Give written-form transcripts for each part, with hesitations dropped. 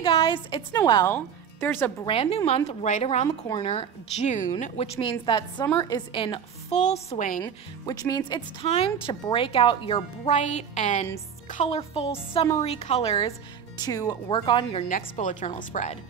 Hey guys, it's Noelle. There's a brand new month right around the corner, June, which means that summer is in full swing, which means it's time to break out your bright and colorful summery colors to work on your next bullet journal spread.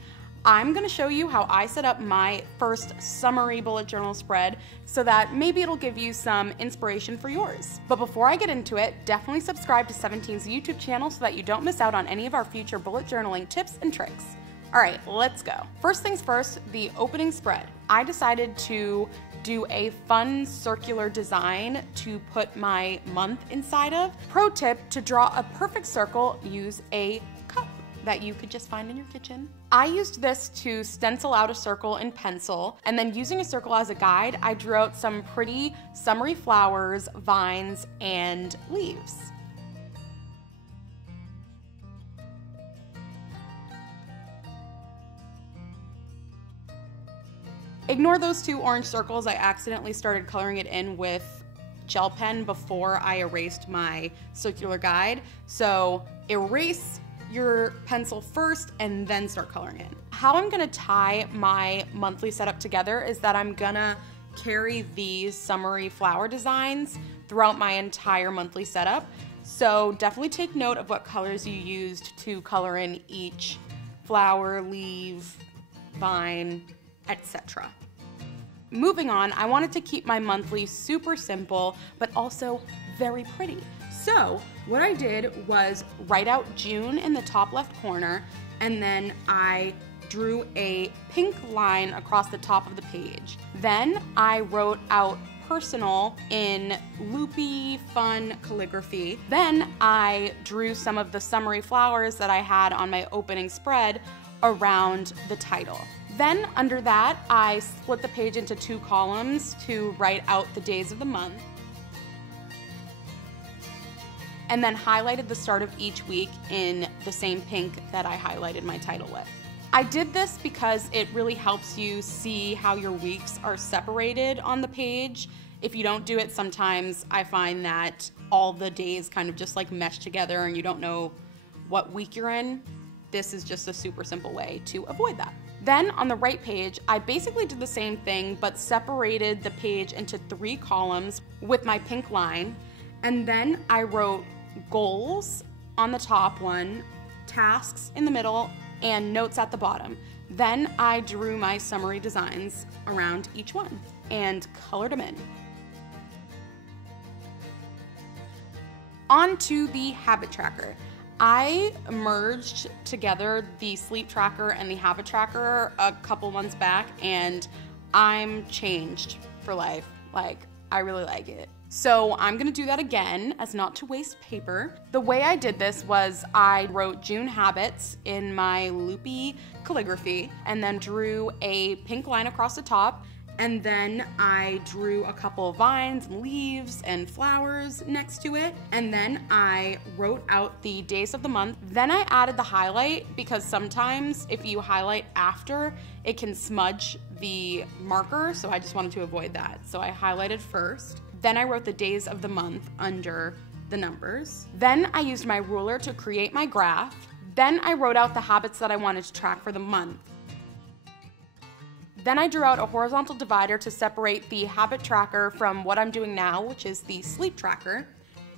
I'm gonna show you how I set up my first summery bullet journal spread so that maybe it'll give you some inspiration for yours. But before I get into it, definitely subscribe to 17's YouTube channel so that you don't miss out on any of our future bullet journaling tips and tricks. All right, let's go. First things first, the opening spread. I decided to do a fun circular design to put my month inside of. Pro tip, to draw a perfect circle, use a cup that you could just find in your kitchen. I used this to stencil out a circle in pencil, and then using a circle as a guide, I drew out some pretty summery flowers, vines, and leaves. Ignore those two orange circles. I accidentally started coloring it in with gel pen before I erased my circular guide. So erase your pencil first and then start coloring in. How I'm gonna tie my monthly setup together is that I'm gonna carry these summery flower designs throughout my entire monthly setup. So definitely take note of what colors you used to color in each flower, leaf, vine, etc. Moving on, I wanted to keep my monthly super simple, but also very pretty. So what I did was write out June in the top left corner, and then I drew a pink line across the top of the page. Then I wrote out personal in loopy, fun calligraphy. Then I drew some of the summery flowers that I had on my opening spread around the title. Then under that, I split the page into two columns to write out the days of the month, and then highlighted the start of each week in the same pink that I highlighted my title with. I did this because it really helps you see how your weeks are separated on the page. If you don't do it, sometimes I find that all the days kind of just like mesh together and you don't know what week you're in. This is just a super simple way to avoid that. Then on the right page, I basically did the same thing, but separated the page into three columns with my pink line. And then I wrote goals on the top one, tasks in the middle, and notes at the bottom. Then I drew my summary designs around each one and colored them in. On to the habit tracker. I merged together the sleep tracker and the habit tracker a couple months back, and I'm changed for life. Like, I really like it. So I'm gonna do that again as not to waste paper. The way I did this was I wrote June habits in my loopy calligraphy and then drew a pink line across the top, and then I drew a couple of vines and leaves and flowers next to it, and then I wrote out the days of the month. Then I added the highlight because sometimes if you highlight after, it can smudge the marker, so I just wanted to avoid that. So I highlighted first. Then I wrote the days of the month under the numbers. Then I used my ruler to create my graph. Then I wrote out the habits that I wanted to track for the month. Then I drew out a horizontal divider to separate the habit tracker from what I'm doing now, which is the sleep tracker.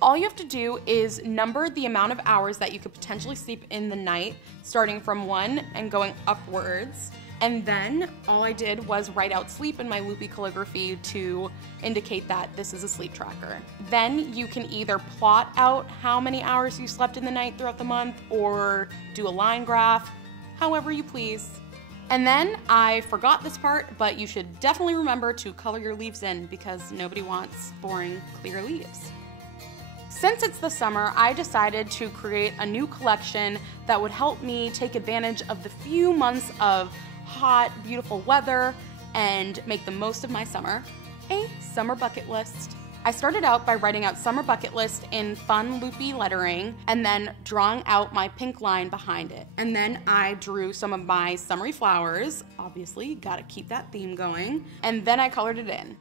All you have to do is number the amount of hours that you could potentially sleep in the night, starting from 1 and going upwards. And then all I did was write out sleep in my loopy calligraphy to indicate that this is a sleep tracker. Then you can either plot out how many hours you slept in the night throughout the month or do a line graph, however you please. And then I forgot this part, but you should definitely remember to color your leaves in because nobody wants boring, clear leaves. Since it's the summer, I decided to create a new collection that would help me take advantage of the few months of hot, beautiful weather and make the most of my summer. A summer bucket list. I started out by writing out summer bucket list in fun loopy lettering and then drawing out my pink line behind it. And then I drew some of my summery flowers. Obviously, gotta keep that theme going. And then I colored it in.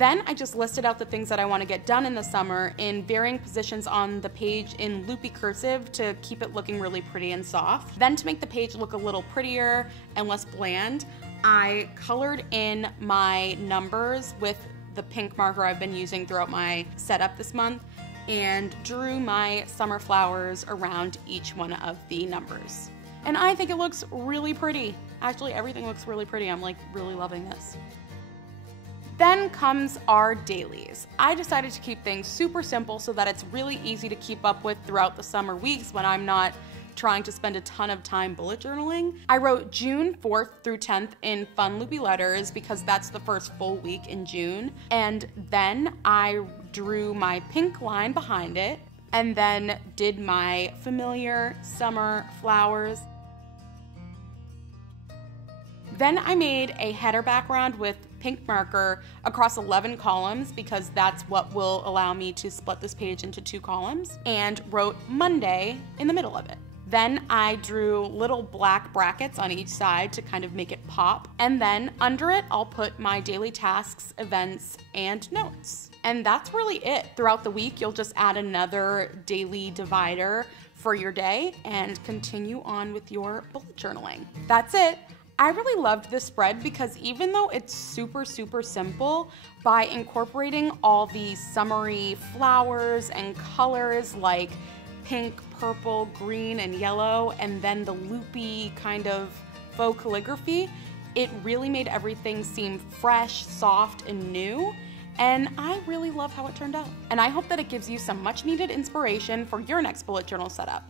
Then I just listed out the things that I want to get done in the summer in varying positions on the page in loopy cursive to keep it looking really pretty and soft. Then to make the page look a little prettier and less bland, I colored in my numbers with the pink marker I've been using throughout my setup this month and drew my summer flowers around each one of the numbers. And I think it looks really pretty. Actually, everything looks really pretty. I'm like really loving this. Then comes our dailies. I decided to keep things super simple so that it's really easy to keep up with throughout the summer weeks when I'm not trying to spend a ton of time bullet journaling. I wrote June 4th through 10th in fun loopy letters because that's the first full week in June. And then I drew my pink line behind it and then did my familiar summer flowers. Then I made a header background with pink marker across 11 columns because that's what will allow me to split this page into 2 columns, and wrote Monday in the middle of it. Then I drew little black brackets on each side to kind of make it pop. And then under it, I'll put my daily tasks, events, and notes. And that's really it. Throughout the week, you'll just add another daily divider for your day and continue on with your bullet journaling. That's it. I really loved this spread because even though it's super, super simple, by incorporating all these summery flowers and colors like pink, purple, green, and yellow, and then the loopy kind of faux calligraphy, it really made everything seem fresh, soft, and new. And I really love how it turned out. And I hope that it gives you some much needed inspiration for your next bullet journal setup.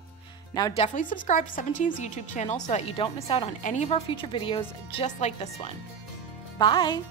Now definitely subscribe to 17's YouTube channel so that you don't miss out on any of our future videos just like this one. Bye!